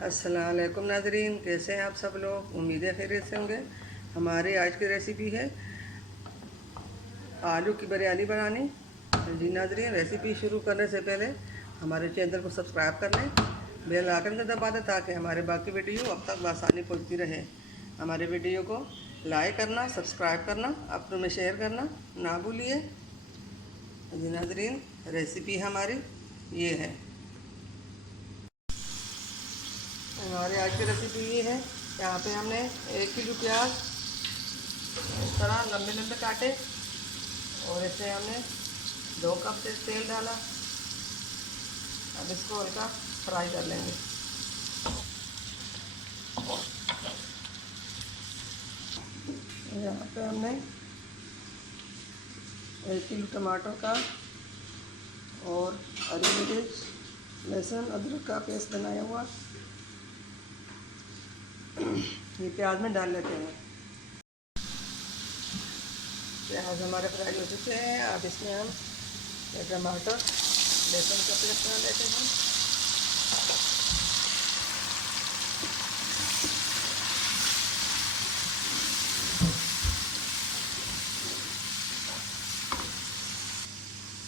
अस्सलाम वालेकुम नाज़रीन, कैसे हैं आप सब लोग। उम्मीद है खैरियत से होंगे। हमारी आज की रेसिपी है आलू की बिरयानी बनानी। जी नाज़रीन, रेसिपी शुरू करने से पहले हमारे चैनल को सब्सक्राइब कर लें, बेल आइकन को दबा दें ताकि हमारे बाकी वीडियो अब तक आसानी पहुंचती रहे। हमारे वीडियो को लाइक करना, सब्सक्राइब करना, अपनों में शेयर करना ना भूलिए। जी नाज़रीन, रेसिपी हमारी ये है। हमारे आज की रेसिपी ये है। यहाँ पे हमने 1 किलो प्याज इस तरह लंबे लंबे काटे और इसमें हमने 2 कप से तेल डाला। अब इसको हल्का फ्राई कर लेंगे। यहाँ पे हमने 1 किलो टमाटर का और हरी मिर्च, लहसुन, अदरक का पेस्ट बनाया हुआ ये प्याज में डाल लेते हैं। प्याज हमारे फ्राई हो चुके हैं। अब इसमें हम टमाटर, लहसुन का पेस्ट डाल लेते हैं।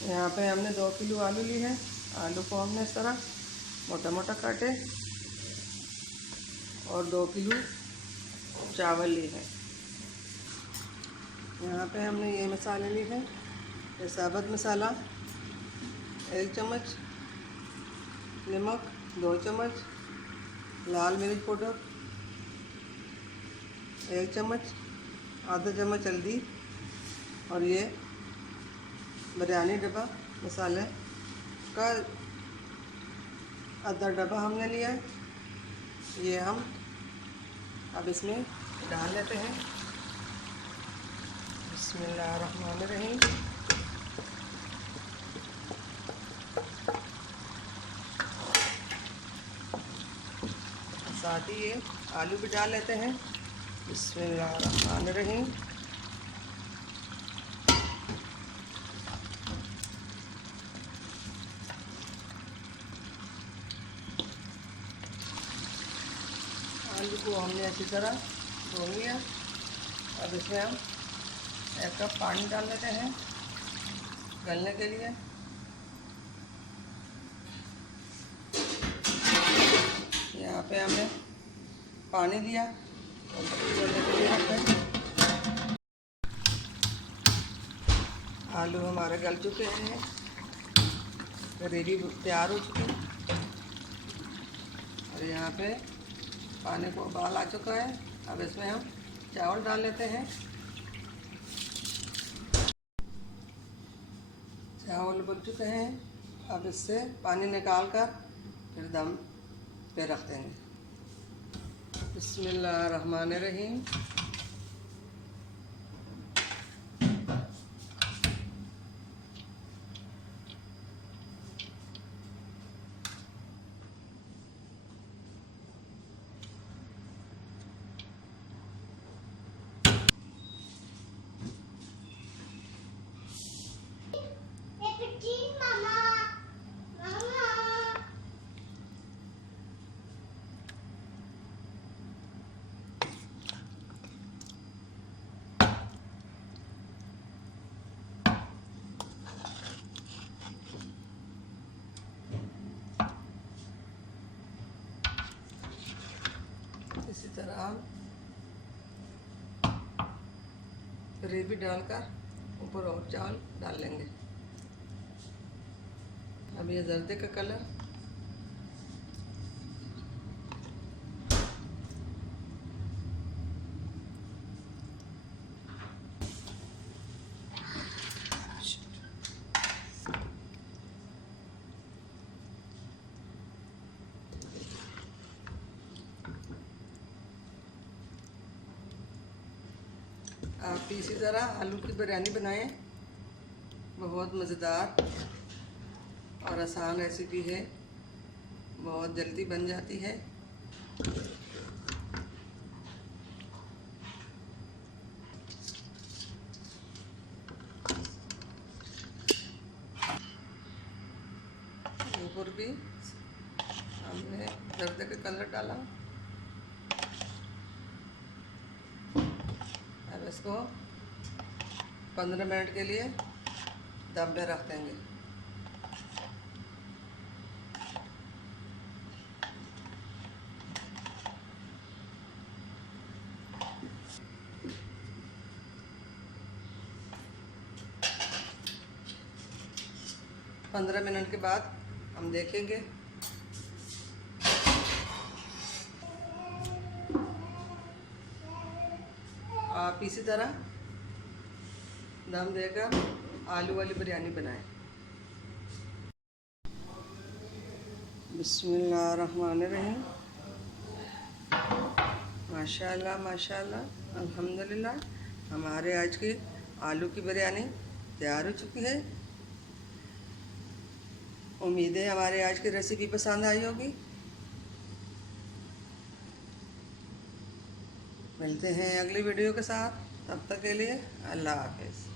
यहाँ पे हमने 2 किलो आलू ली है। आलू को हमने इस तरह मोटा मोटा काटे और 2 किलो चावल ली है। यहाँ पे हमने ये मसाले लिए हैं। ये साबुत मसाला 1 चम्मच, नमक 2 चम्मच, लाल मिर्च पाउडर 1 चम्मच, आधा चम्मच हल्दी और ये बिरयानी डब्बा मसाले का आधा डब्बा हमने लिया है। ये हम अब इसमें डाल लेते हैं। बिस्मिल्लाहिर्रहमानिर्रहीम। साथ ही ये आलू भी डाल लेते हैं। बिस्मिल्लाहिर्रहमानिर्रहीम। आलू को हमने अच्छी तरह धो लिया। अब इसमें हम 1 कप पानी डाल लेते हैं गलने के लिए। यहाँ पे हमने पानी दिया और गलने के लिए रखा। आलू हमारे गल चुके हैं, ग्रेवी तैयार हो चुकी है और यहाँ पे पानी को उबाल आ चुका है। अब इसमें हम चावल डाल लेते हैं। चावल उबल चुके हैं। अब इससे पानी निकाल कर फिर दम पे रख देंगे। बिस्मिल्लाहिर्रहमानिर्रहीम। इसी तरह हम ग्रेवी डालकर ऊपर और चावल डाल लेंगे। अब ये जर्दे का कलर आप भी इसी तरह आलू की बिरयानी बनाएं। बहुत मज़ेदार और आसान रेसिपी है, बहुत जल्दी बन जाती है। ऊपर भी हमने सर्दी का कलर डाला। अब इसको 15 मिनट के लिए दम पे रख देंगे। पंद्रह मिनट के बाद हम देखेंगे। आप इसी तरह दम देकर आलू वाली बिरयानी बनाएं। बिस्मिल्लाहिर्रहमानिर्रहीम। माशाल्लाह माशाल्लाह अल्हम्दुलिल्लाह, हमारे आज की आलू की बिरयानी तैयार हो चुकी है। उम्मीद है हमारे आज की रेसिपी पसंद आई होगी। मिलते हैं अगली वीडियो के साथ, तब तक के लिए अल्लाह हाफ़िज़।